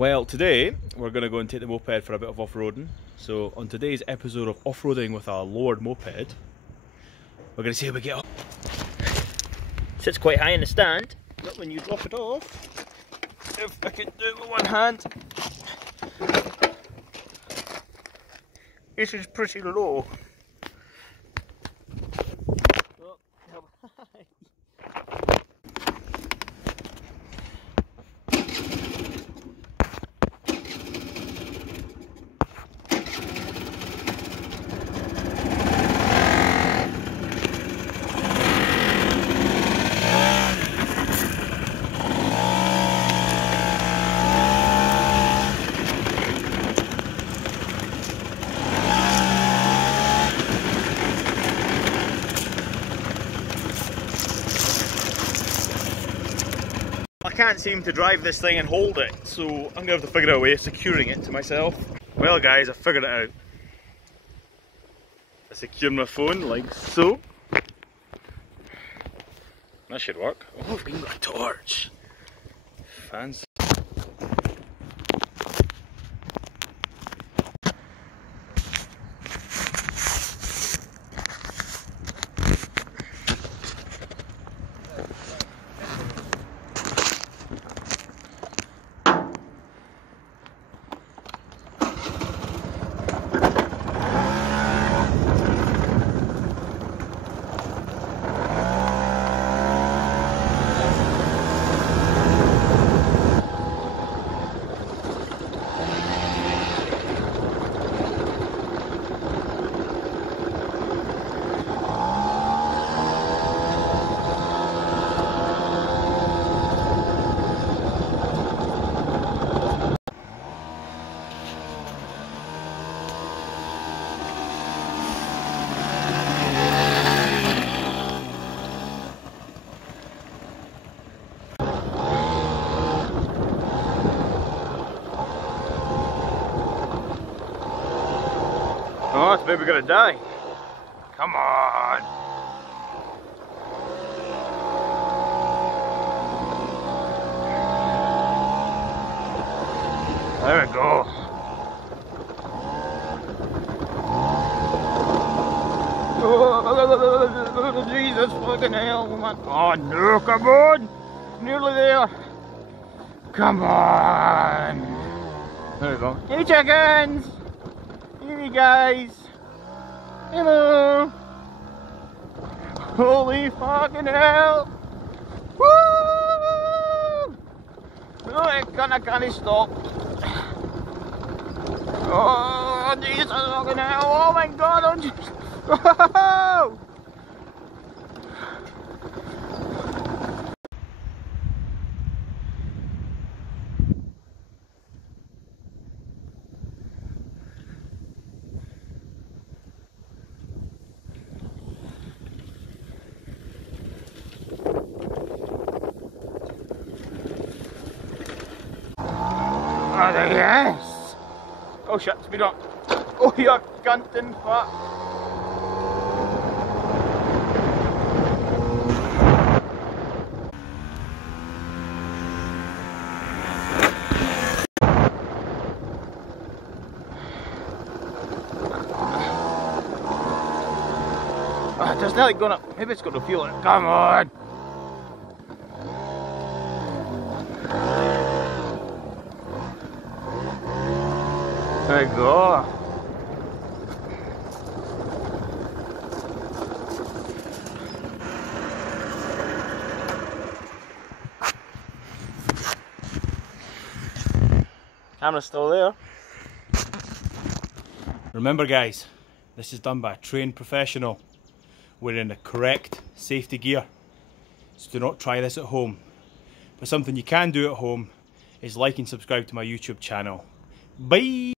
Well, today we're going to go and take the moped for a bit of off-roading. So on today's episode of off-roading with a lowered moped, we're going to see how we get up. Sits quite high in the stand, but when you drop it off, if I can do it with one hand, this is pretty low. I can't seem to drive this thing and hold it, so I'm going to have to figure out a way of securing it to myself. Well guys, I figured it out. I secured my phone like so. That should work. Oh, I've even got a torch. Fancy. Oh, it's maybe gonna die. Come on. There we go. Oh, Jesus fucking hell, man. Oh no, come on. Nearly there. Come on. There we go. Hey chickens. Hey guys! Hello! Holy fucking hell! Woo! Oh, I can't stop. Oh, Jesus fucking hell! Oh my god! Oh, Jesus! Oh! Yes! Oh shit, speed up. Oh, you're gunting fuck. Oh, it's nearly gonna, maybe it's gonna feel it. Come on! There we go. Camera's still there. Remember guys, this is done by a trained professional wearing the correct safety gear. So do not try this at home. But something you can do at home is like and subscribe to my YouTube channel. Bye!